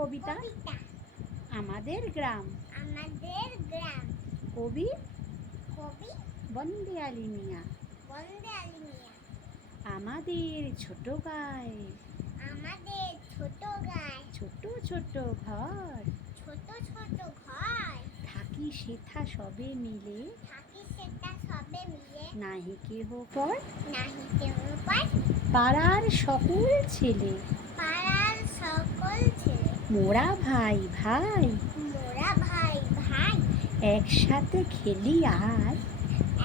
কবিতা? আমাদের গ্রাম। আমাদের গ্রাম। কবি? কবি? বন্দে আলী মিয়া। বন্দে আলী মিয়া। আমাদের ছোট গায়ে। আমাদের ছোট গায়ে। ছোট ছোট ঘর। ছোট ছোট ঘর। থাকি সেথা সবে মিলে। থাকি সেটা সবে মিলে। নাহি কেহ পর। নাহি কেহ ছেলে পাড়ার সকল ছেলে। মোরা ভাই। ভাই মোরা ভাই। ভাই একসাথে খেলি আর।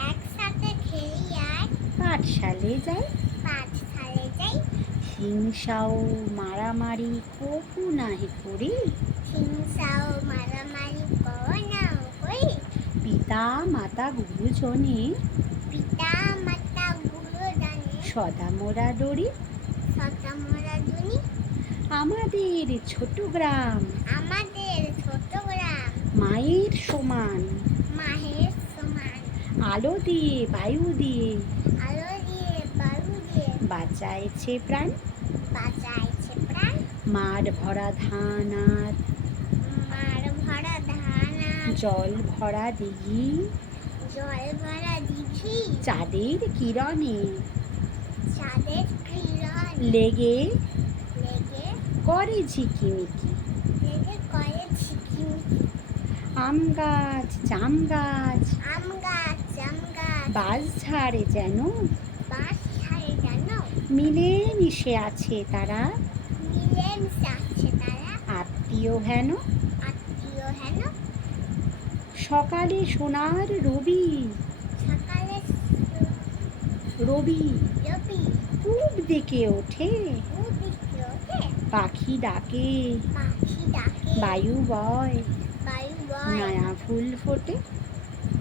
একসাথে খেলি আর। পাঠশালে যাই। পাঠশালে যাই। হিংসাও মারামারি কবু নাহি করি। হিংসাও মারামারি করোনাও করি পিতা মাতা গুরুজনে। পিতা মাতা গুরু জানে সদা মোরা ডরি। সদা মোরা দুনি আমাদের ছোট গ্রাম। আমাদের ছোট গ্রাম। মায়ের সমান। মাহের সমান। আলো দিয়ে বায়ু দিয়ে। আলো দিয়ে বায়ু দিয়ে। বাঁচাইছে প্রাণ। বাঁচাইছে প্রাণ। মাঠ ভরা ধান আর। মার ভরা ধান আর। জল ভরা দিঘি। জল ভরা দিঘি। চাঁদের কিরণে। চাঁদের কিরণ। লেগে করে ঝিকিমিকি। আম গাছ, জাম গাছ আম গাছ জাম গাছ বাস ঝাড়ে যেন বাঁশ ছাড়ে যেন মিলে মিশে আছে তারা। মিলে মিশে আছে তারা আত্মীয় হেন। আত্মীয় হেন সকালে সোনার রবি। সকালে রবি। রবি পূব দিকে ওঠে ওঠে। পাখি ডাকে। পাখি ডাকে। বায়ু বয়। বায়ু বয়। নয়া ফুল ফোটে।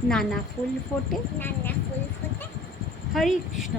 নানা ফুল ফোটে। নানা ফুল ফোটে। হরে কৃষ্ণ।